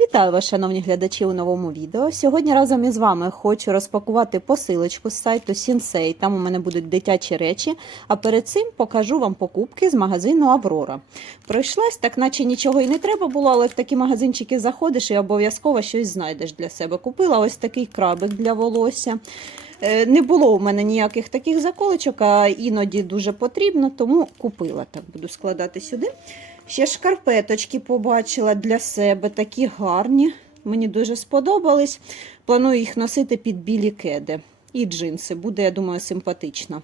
Вітаю вас, шановні глядачі, у новому відео. Сьогодні разом із вами хочу розпакувати посилочку з сайту Сінсей. Там у мене будуть дитячі речі. А перед цим покажу вам покупки з магазину Аврора. Пройшлась, так наче нічого і не треба було, але в такі магазинчики заходиш і обов'язково щось знайдеш для себе. Купила ось такий крабик для волосся. Е, Не було у мене ніяких таких заколочок, а іноді дуже потрібно, тому купила. Так буду складати сюди. Ще шкарпеточки побачила для себе, такі гарні. Мені дуже сподобались. Планую їх носити під білі кеди. І джинси. Буде, я думаю, симпатично.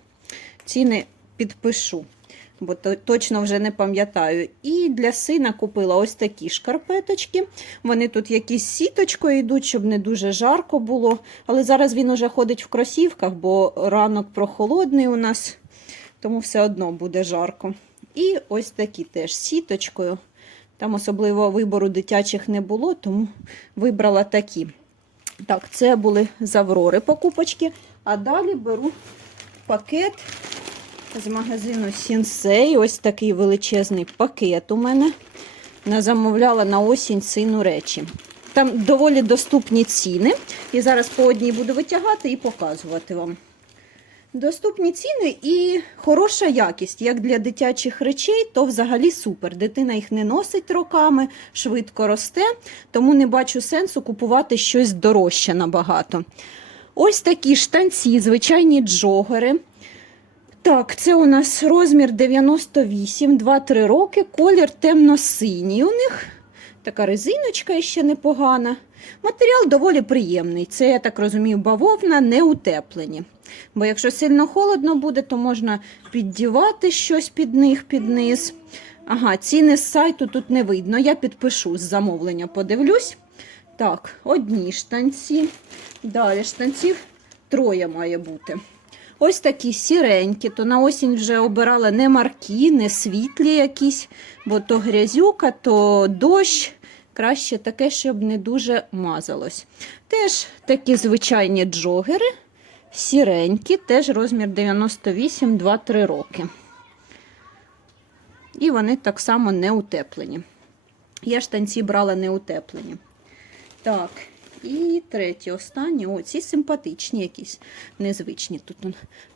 Ціни підпишу, бо то- точно вже не пам'ятаю. І для сина купила ось такі шкарпеточки. Вони тут якісь сіточкою йдуть, щоб не дуже жарко було. Але зараз він уже ходить в кросівках, бо ранок прохолодний у нас, тому все одно буде жарко. І ось такі теж сіточкою. Там особливо вибору дитячих не було, тому вибрала такі. Так, це були з Аврори покупочки. А далі беру пакет з магазину Сінсей. Ось такий величезний пакет у мене. Замовляла на осінь сину речі. Там доволі доступні ціни. І зараз по одній буду витягати і показувати вам. Доступні ціни і хороша якість. Як для дитячих речей, то взагалі супер. Дитина їх не носить роками, швидко росте, тому не бачу сенсу купувати щось дорожче набагато. Ось такі штанці, звичайні джогери. Так, це у нас розмір 98, 2-3 роки, колір темно-синій у них. Така резиночка ще непогана. Матеріал доволі приємний. Це, я так розумію, бавовна, не утеплені. Бо якщо сильно холодно буде, то можна піддівати щось під них, під низ. Ага, ціни з сайту тут не видно. Я підпишу з замовлення, подивлюсь. Так, одні штанці. Далі штанців троє має бути. Ось такі сіренькі, то на осінь вже обирала не маркі, не світлі якісь, бо то грязюка, то дощ. Краще таке, щоб не дуже мазалось. Теж такі звичайні джогери, сіренькі, теж розмір 98, 2-3 роки. І вони так само не утеплені. Я штанці брала не утеплені. Так, і треті, останні. О, ці симпатичні якісь, незвичні. Тут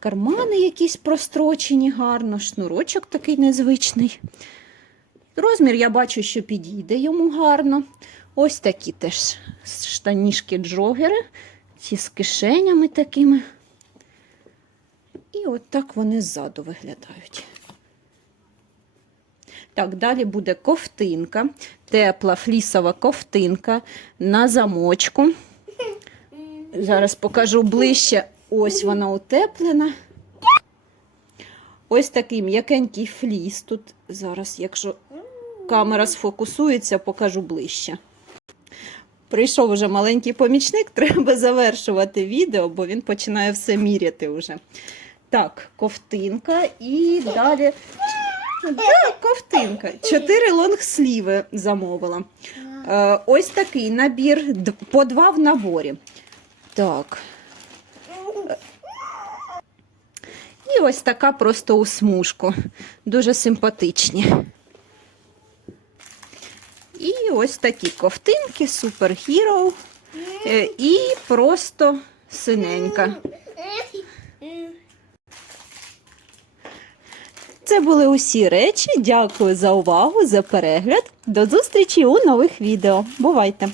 кармани якісь прострочені гарно, шнурочок такий незвичний. Розмір я бачу, що підійде йому гарно. Ось такі теж штанішки джогери, ці з кишенями такими. І от так вони ззаду виглядають. Так, далі буде ковтинка, тепла флісова ковтинка на замочку. Зараз покажу ближче. Ось вона утеплена. Ось такий м'якенький фліс. Тут зараз, якщо камера сфокусується, покажу ближче. Прийшов уже маленький помічник, треба завершувати відео, бо він починає все міряти вже. Так, ковтинка і далі. Да, ковтинка. Чотири лонгсліви замовила. Е, ось такий набір, д- по два в наборі. Так. І ось така просто у смужку. Дуже симпатичні. І ось такі ковтинки, Super Hero. Е, І просто синенька. Це були усі речі. Дякую за увагу, за перегляд. До зустрічі у нових відео. Бувайте!